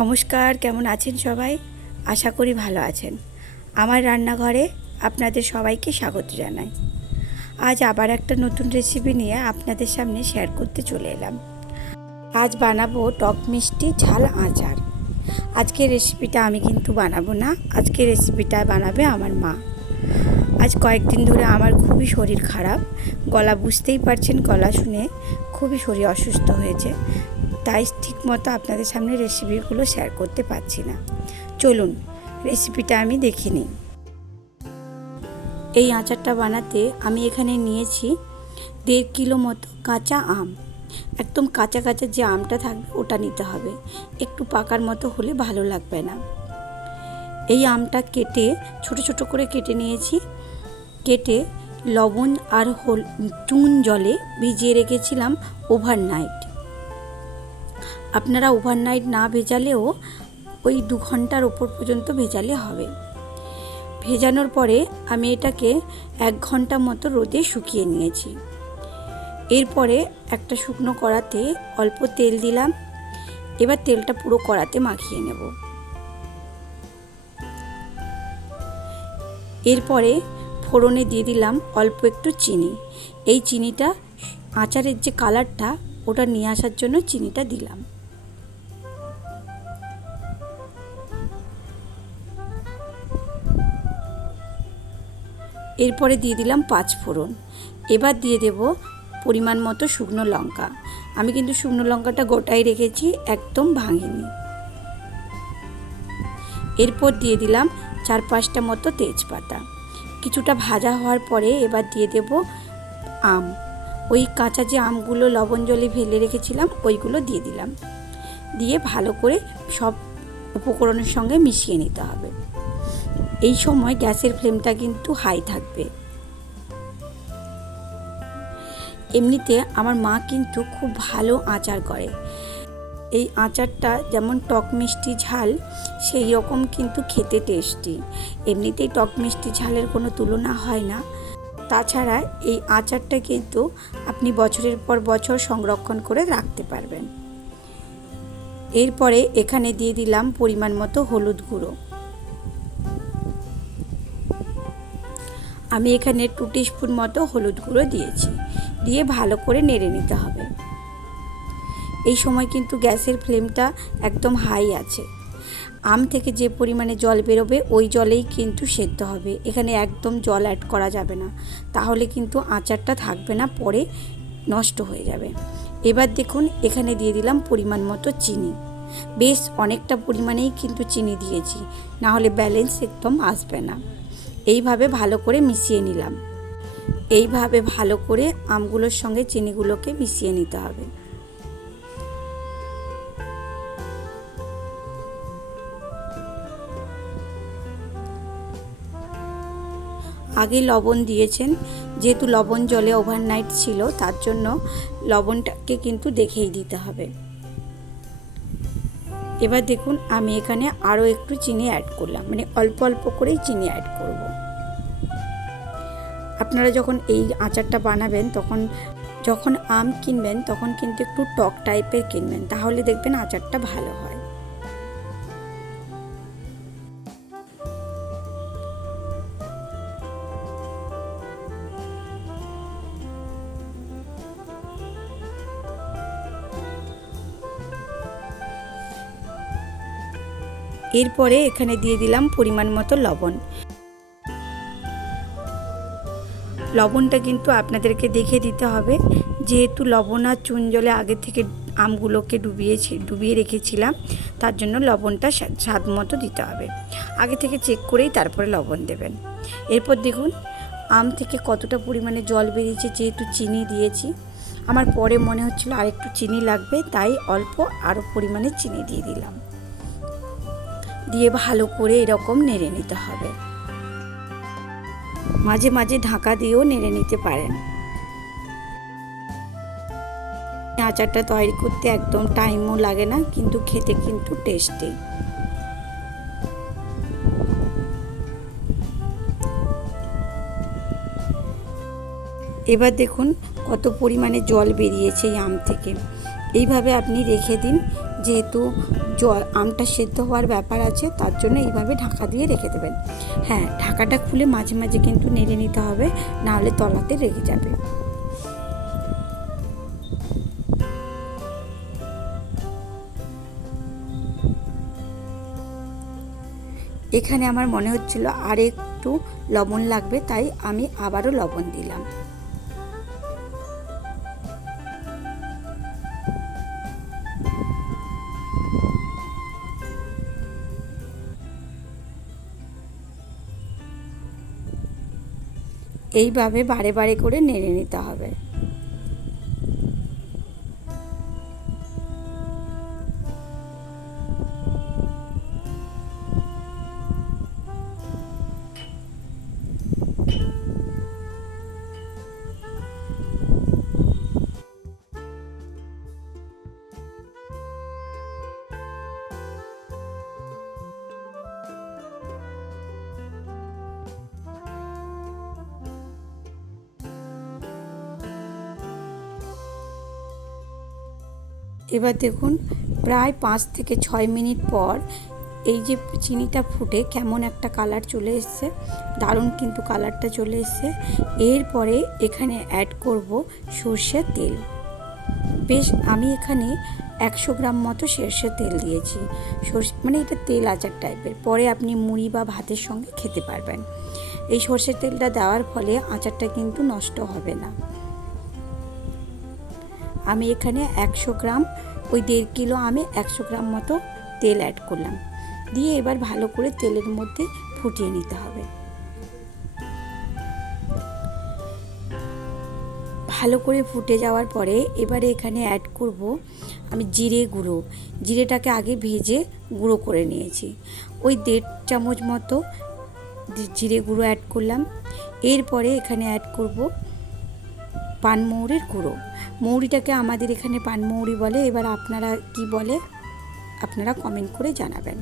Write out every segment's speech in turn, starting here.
নমস্কার, কেমন আছেন সবাই? আশা করি ভালো আছেন। আমার রান্নাঘরে আপনাদের সবাইকে স্বাগত জানাই। আজ আবার একটা নতুন রেসিপি নিয়ে আপনাদের সামনে শেয়ার করতে চলে এলাম। আজ বানাবো টক মিষ্টি ঝাল আচার। আজকের রেসিপিটা আমি কিন্তু বানাবো না আজকের রেসিপিটা বানাবে আমার মা। আজ কয়েকদিন ধরে আমার খুবই শরীর খারাপ, গলা বুঝতেই পারছেন, গলা শুনে খুবই শরীর অসুস্থ হয়েছে। তাই ঠিকমতো আপনাদের সামনে রেসিপিগুলো শেয়ার করতে পারছি না। চলুন রেসিপিটা আমি দেখে নিই। এই আচারটা বানাতে আমি এখানে নিয়েছি দেড় কিলো মতো কাঁচা আম। একদম কাঁচা কাঁচা যে আমটা থাকবে ওটা নিতে হবে। একটু পাকার মতো হলে ভালো লাগবে না। এই আমটা কেটে, ছোট ছোট করে কেটে নিয়েছি। কেটে লবণ আর হল, চুন জলে ভিজিয়ে রেখেছিলাম ওভারনাইট আপনারা ওভারনাইট না ভেজালেও ওই দু ঘণ্টার ওপর পর্যন্ত ভেজালে হবে। ভেজানোর পরে আমি এটাকে এক ঘণ্টা মতো রোদে শুকিয়ে নিয়েছি। এরপরে একটা শুকনো কড়াতে অল্প তেল দিলাম। এবার তেলটা পুরো কড়াতে মাখিয়ে নেব। এরপরে ফোড়নে দিয়ে দিলাম অল্প একটু চিনি। এই চিনিটা আচারের যে কালারটা ওটা নিয়ে আসার জন্য চিনিটা দিলাম। এরপরে দিয়ে দিলাম পাঁচ ফোড়ন। এবার দিয়ে দেব পরিমাণ মতো শুকনো লঙ্কা। আমি কিন্তু শুকনো লঙ্কাটা গোটাই রেখেছি, একদম ভাঙিনি। এরপর দিয়ে দিলাম চার পাঁচটা মতো তেজপাতা। কিছুটা ভাজা হওয়ার পরে এবার দিয়ে দেব আম। ওই কাঁচা যে আমগুলো লবণ জলে ফেলে রেখেছিলাম, ওইগুলো দিয়ে দিলাম। দিয়ে ভালো করে সব উপকরণের সঙ্গে মিশিয়ে নিতে হবে। এই সময় গ্যাসের ফ্লেমটা কিন্তু হাই থাকবে। এমনিতে আমার মা কিন্তু খুব ভালো আচার করে। এই আচারটা যেমন টক মিষ্টি ঝাল, সেই রকম কিন্তু খেতে টেস্টি। এমনিতেই টক মিষ্টি ঝালের কোনো তুলনা হয় না। তাছাড়া এই আচারটা কিন্তু আপনি বছরের পর বছর সংরক্ষণ করে রাখতে পারবেন। এরপরে এখানে দিয়ে দিলাম পরিমাণ মতো হলুদ গুঁড়ো। আমি এখানে টু স্পুন মতো হলুদ গুঁড়ো দিয়েছি। দিয়ে ভালো করে নেড়ে নিতে হবে। এই সময় কিন্তু গ্যাসের ফ্লেমটা একদম হাই আছে। আম থেকে যে পরিমাণে জল বেরোবে, ওই জলেই কিন্তু সেদ্ধ হবে। এখানে একদম জল অ্যাড করা যাবে না। তাহলে কিন্তু আচারটা থাকবে না, পরে নষ্ট হয়ে যাবে। এবার দেখুন, এখানে দিয়ে দিলাম পরিমাণ মতো চিনি। বেশ, অনেকটা পরিমাণেই কিন্তু চিনি দিয়েছি। না হলে ব্যালেন্স একদম আসবে না। এইভাবে ভালো করে মিশিয়ে নিলাম। এইভাবে ভালো করে আমগুলোর সঙ্গে চিনিগুলোকে মিশিয়ে নিতে হবে। আগে লবণ দিয়েছেন, যেহেতু লবণ জলে ওভারনাইট ছিল, তার জন্য লবণটাকে কিন্তু দেখেই দিতে হবে। এবার দেখুন আমি এখানে আরও একটু চিনি অ্যাড করলাম। মানে অল্প অল্প করেই চিনি অ্যাড করব। আপনারা যখন এই আচারটা বানাবেন, তখন যখন আম কিনবেন, তখন কিন্তু একটু টক টাইপের কিনবেন। তাহলে দেখবেন আচারটা ভালো হয় এরপরে এখানে দিয়ে দিলাম পরিমাণ মতো লবণ। লবণটা কিন্তু আপনাদেরকে দেখে দিতে হবে। যেহেতু লবণ আর চুন জলে আগে থেকে আমগুলোকে ডুবিয়েছি, ডুবিয়ে রেখেছিলাম, তার জন্য লবণটা স্বাদ মতো দিতে হবে। আগে থেকে চেক করেই তারপরে লবণ দেবেন। এরপর দেখুন, আম থেকে কতটা পরিমাণে জল বেরিয়েছে যেহেতু চিনি দিয়েছি। আমার পরে মনে হচ্ছিল আরেকটু চিনি লাগবে, তাই অল্প আরও পরিমাণে চিনি দিয়ে দিলাম। দিয়ে ভালো করে এরকম নেড়ে নিতে হবে। মাঝে মাঝে ঢাকা দিয়েও নেড়ে নিতে পারেন। আচারটা তৈরি করতে একদম টাইমও লাগে না, কিন্তু খেতে কিন্তু টেস্টি এবার দেখুন কত পরিমাণে জল বেরিয়েছে এই আম থেকে। এইভাবে আপনি রেখে দিন যেহেতু আমটা সেদ্ধ হওয়ার ব্যাপার আছে, তার জন্য এইভাবে ঢাকা দিয়ে রেখে দেবেন। হ্যাঁ ঢাকাটা খুলে মাঝে মাঝে কিন্তু নেড়ে নিতে হবে নাহলে তলাতে রেগে যাবে। এখানে আমার মনে হচ্ছিল আর একটু লবণ লাগবে, তাই আমি আবারও লবণ দিলাম। এইভাবে বারে বারে করে নেড়ে নিতে হবে। এবার দেখুন, প্রায় পাঁচ থেকে ছয় মিনিট পর এই যে চিনিটা ফুটে কেমন একটা কালার চলে এসছে, দারুণ কিন্তু কালারটা চলে এসছে। এরপরে এখানে অ্যাড করব সর্ষের তেল। বেশ, আমি এখানে একশো গ্রাম মতো সর্ষের তেল দিয়েছি। সর্ষে মানে এটা তেল আচার টাইপের পরে আপনি মুড়ি বা ভাতের সঙ্গে খেতে পারবেন। এই সর্ষের তেলটা দেওয়ার ফলে আচারটা কিন্তু নষ্ট হবে না। আমি এখানে একশো গ্রাম, ওই দেড় কিলো আমি একশো গ্রাম মতো তেল অ্যাড করলাম। দিয়ে এবার ভালো করে তেলের মধ্যে ফুটিয়ে নিতে হবে। ভালো করে ফুটে যাওয়ার পরে এবারে এখানে অ্যাড করব আমি জিরে গুঁড়ো। জিরেটাকে আগে ভেজে গুঁড়ো করে নিয়েছি। ওই দেড় চামচ মতো জিরে গুঁড়ো অ্যাড করলাম। এরপরে এখানে অ্যাড করব পানমৌরির গুঁড়ো। মৌরিটাকে আমাদের এখানে পানমৌরি বলে, এবার আপনারা কি বলে আপনারা কমেন্ট করে জানাবেন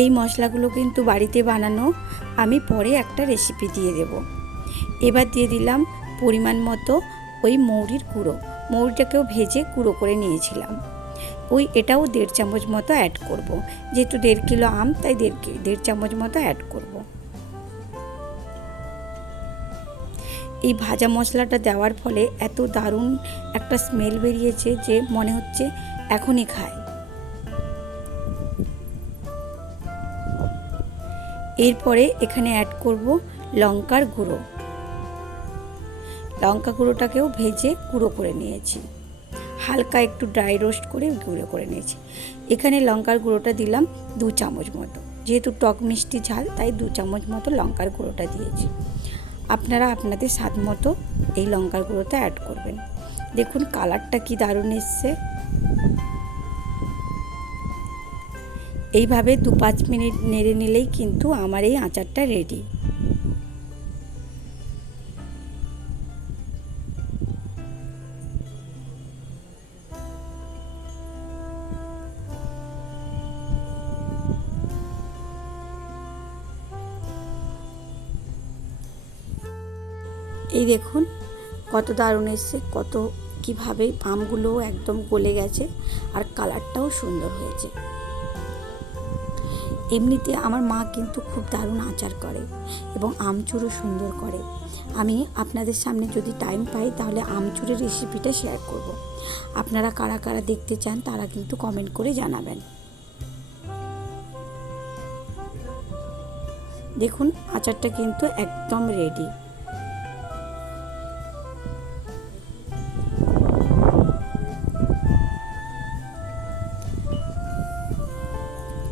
এই মশলাগুলো কিন্তু বাড়িতে বানানো, আমি পরে একটা রেসিপি দিয়ে দেব এবার দিয়ে দিলাম পরিমাণ মতো ওই মৌরির গুঁড়ো মৌরিটাকেও ভেজে গুঁড়ো করে নিয়েছিলাম ওই এটাও দেড় চামচ মতো অ্যাড করব। যেহেতু দেড় কিলো আম, তাই দেড় দেড় চামচ মতো অ্যাড করব। এই ভাজা মশলাটা দেওয়ার ফলে এত দারুণ একটা স্মেল বেরিয়েছে যে মনে হচ্ছে এখনই খায়। এরপরে এখানে অ্যাড করব লঙ্কার গুঁড়ো। লঙ্কা গুঁড়োটাকেও ভেজে গুঁড়ো করে নিয়েছি। হালকা একটু ড্রাই রোস্ট করে গুঁড়ো করে নিয়েছি। এখানে লঙ্কার গুঁড়োটা দিলাম দু চামচ মতো। যেহেতু টক মিষ্টি ঝাল, তাই দু চামচ মতো লঙ্কার গুঁড়োটা দিয়েছি। আপনারা আপনাদের স্বাদ মতো এই লঙ্কার গুঁড়োটা অ্যাড করবেন। দেখুন কালারটা কি দারুণ এসছে। এইভাবে দু পাঁচ মিনিট নেড়ে নিলেই কিন্তু আমার এই আচারটা রেডি এই দেখুন, কত দারুণ এসছে, কত কীভাবে আমগুলো একদম গলে গেছে আর কালারটাও সুন্দর হয়েছে। এমনিতে আমার মা কিন্তু খুব দারুণ আচার করে এবং আমচুরও সুন্দর করে। আমি আপনাদের সামনে যদি টাইম পাই তাহলে আমচুরের রেসিপিটা শেয়ার করব। আপনারা কারা কারা দেখতে চান তারা কিন্তু কমেন্ট করে জানাবেন। দেখুন, আচারটা কিন্তু একদম রেডি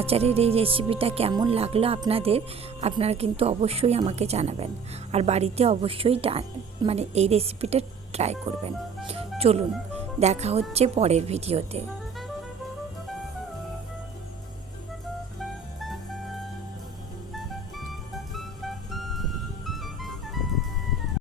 আচারের এই রেসিপিটা কেমন লাগল আপনাদের, আপনারা কিন্তু অবশ্যই আমাকে জানাবেন। আর বাড়িতে অবশ্যই মানে এই রেসিপিটা ট্রাই করবেন। চলুন, দেখা হচ্ছে পরের ভিডিওতে